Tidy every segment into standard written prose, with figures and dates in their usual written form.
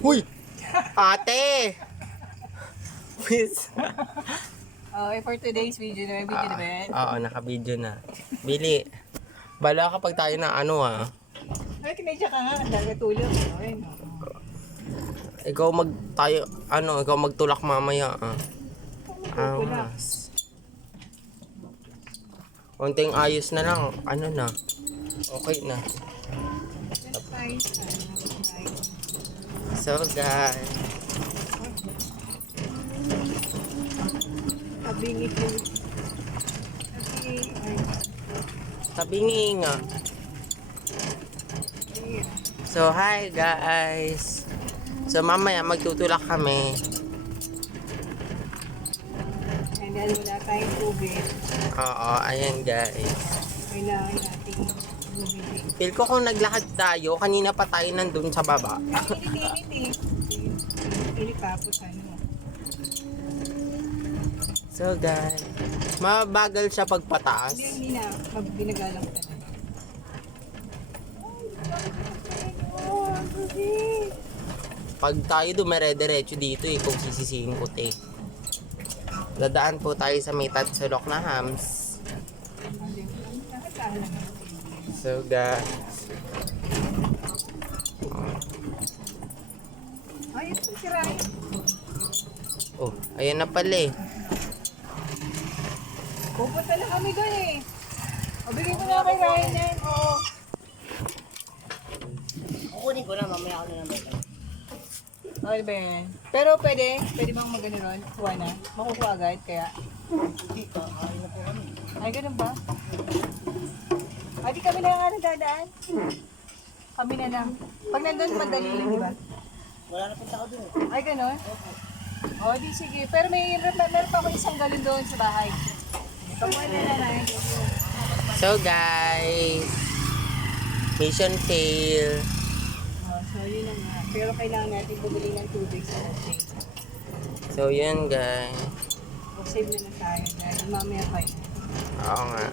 Uy! Ate! Please. Okay, for today's video na may video na ba yan? Oo, naka-video na. Bili. Bala kapag tayo na ano Ay, kinadya ka nga. Ang dami tulog. Okay, no? Ikaw ikaw magtulak mamaya Angas. Konting ayos na lang. Ano na. Okay na. So guys. Kabingi ko. Tabingi nga. So hi guys. So mamaya magtutulak kami. And dahil wala tayong tubig, Oo, ayan guys. kailangan natin bumili. Feel ko kung naglakad tayo, kanina pa tayo nandun sa baba. Init eh. Init tapos ano. So guys, mabagal siya pagpataas. Hindi na. Binagalang talaga. Pag tayo dumere-diretso dito kung sisisihin ko Dadaan po tayo sa may Tatsulok na hams. So guys. Ay, ito si Ryan. Oh, ayan na pala Pupunta na kami doon eh. O, bigay ko na kay Ryan yan. Oo. Kukunin ko na, mamaya ako na naman. Okay ba yan? Pero pwede bang magano ron? Kuha na? Makukuha agad kaya? Hindi pa, kain na po kami. Ay, ganun ba? Ay, di kami na nga nadadaan. Kami na lang. Pag nandun, madali lang, di ba? Wala na punta ko dun eh. Ay, ganun? O, di sige. Pero meron pa ako isang galon doon sa bahay. Pamuha na na lang. So guys, mission fail. So, yun na nga. Pero kailangan natin bumili ng tubig sa atin. So yun guys. Save na tayo dahil mamaya pa yun. Oo nga.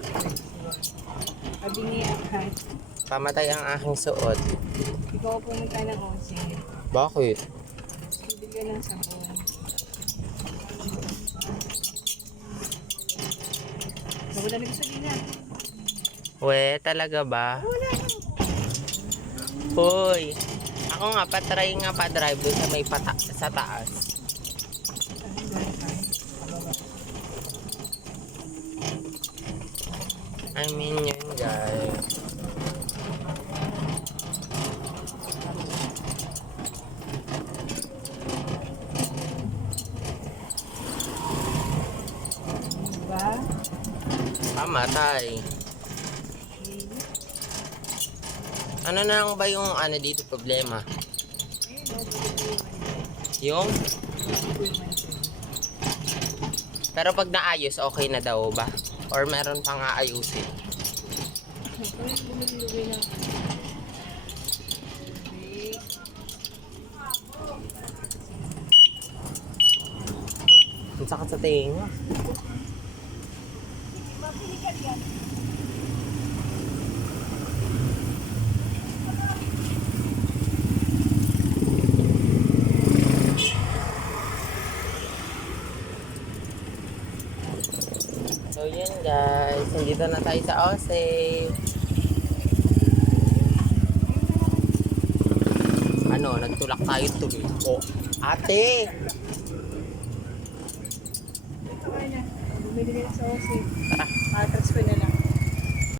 Kabingi ang hat. Pamatay ang aking suot. Ikaw pumunta ng Ose. Bakit? Bibigyan ng sabon. Wala na gasolina. We, talaga ba? Wala na. Hoy. Ako nga, patry nga pa-drive doon sa may sa taas. I mean yun guys. Diba? Pamatay. Ano na lang ba yung dito problema? Yung? Pero pag naayos, okay na daw ba? Or meron pang aayusin? Ang sakit sa tinga. So yun guys, nandito na tayo sa Ose. Nagtulak tayo tuloy. Oh, ate! Bumili na sa Ose. Tara. Transfer na lang.